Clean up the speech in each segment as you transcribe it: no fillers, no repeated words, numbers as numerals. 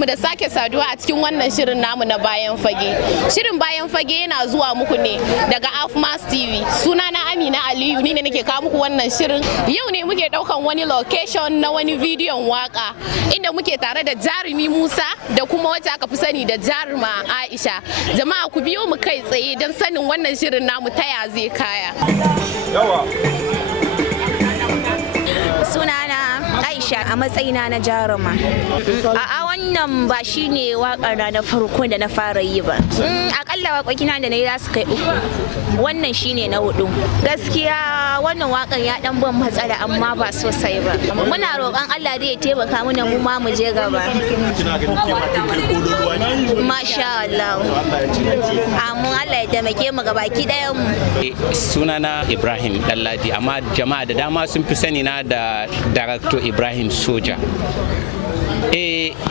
barkanmu da sake saduwa a cikin wannan shirin namu na bayan fage. Shirin bayan fage yana zuwa muku ne daga Afmas TV. Sunana Amina Aliyu, ni ne nake kawo muku wannan shirin. Yau ne muke daukan wani location na wani bidiyon waka inda muke tare da jarumi Musa da kuma wacce aka fi sani da jaruma Aisha. Jama'a ku biyo mu kai tsaye don sanin wannan shirin namu ta ya zai kaya. Sunana Aisha a matsayina na jaruma. A wannan ba shine waƙar na farko da na fara yi ba. Akalla waƙoƙina da na yi za su kai 3. Wannan shine na 4. Gaskiya wannan waƙar ya dan ban matsala amma ba sosai ba. Muna roƙon Allah da ya taimaka mana mu ma mu je gaba. Masha Allah. Amin, Allah ya taimake mu gabaki ɗayan mu. Sunana Ibrahim Dalladi, amma jama'a da dama sun fi sani na da Director Izzar Soja.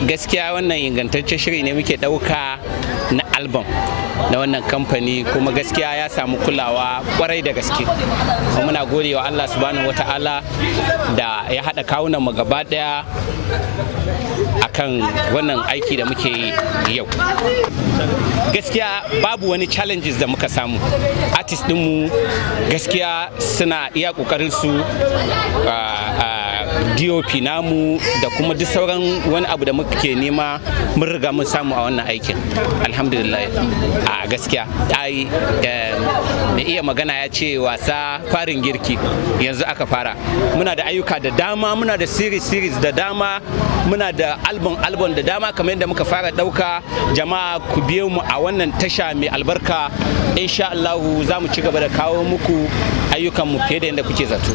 Gaskiya wannan ingantaccen shiri ne muke ɗauka na album na wannan kamfani, kuma gaskiya ya samu kulawa kwarai da gaske. Muna gode wa Allah subhanahu wata'ala da ya haɗa kawunan mu gaba ɗaya akan wannan aiki da muke yi yau. Gaskiya babu wani challenges da muka samu. Artist ɗinmu gaskiya suna iya ƙoƙarin su, DOP namu da kuma duk sauran wani abu da muke nema mun riga mun samu a wannan aikin, alhamdulillah. A gaskiya ai mai iya magana ya ce wasa farin girki, yanzu aka fara. Muna da ayyuka da dama, muna da series da dama, muna da album da dama kamar yadda muka fara dauka. Jama'a ku biyo mu a wannan tasha mai albarka, insha Allah za mu ci gaba da kawo muku ayyukan mu fiye da yadda kuke zato.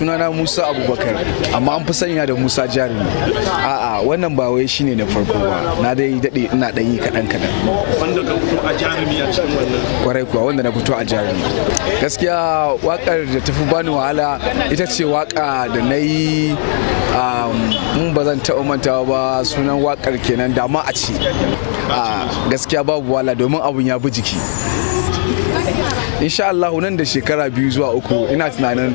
Sunana Musa Abubakar, amma an fi sani da Musa Jarumi. A'a, wannan ba wai shine na farko ba, na dai daɗe ina ɗan yi kaɗan. Wanda ka fito a jarumi a cikin wannan? Kwarai kuwa, wanda na fito a jarumi. Gaskiya waƙar da tafi bani wahala ita ce waƙa da na yi, in ba zan taɓa mantawa ba, sunan waƙar kenan da ma a ci. Gaskiya babu wahala domin abun ya bi jiki. Insha Allah nan da shekara 2 zuwa 3 ina tunanin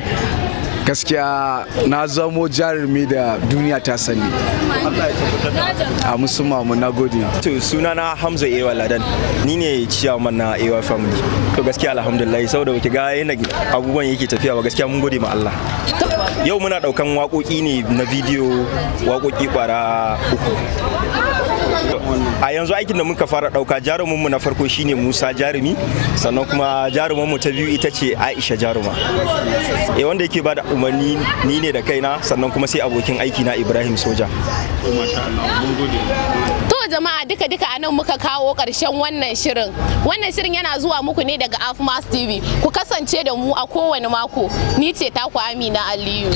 gaskiya na zamo jarumi da duniya ta sani. A musamman mu na gode. To sunana Hamza Ewa Ladan, ni ne ciyaman na Ewa family. To gaskiya alhamdulillah, saboda baki ga yana abubuwan yake tafiya ba, gaskiya mun gode ma Allah. Yau muna daukan waƙoƙi ne na bidiyo, waƙoƙi kwara 3. A yanzu aikin da muka fara dauka, jarumin mu na farko shine Musa Jarumi, sannan kuma jarumin mu ta biyu ita ce Aisha Jaruma. Wanda yake bada umarni ni ne da kaina, sannan kuma sai abokin aiki na Ibrahim Soja. To jama'a duka anan muka kawo ƙarshen wannan shirin. Wannan shirin yana zuwa muku ne daga Afmas TV. Ku kasance da mu a kowane mako. Ni ce taku Amina Aliyu.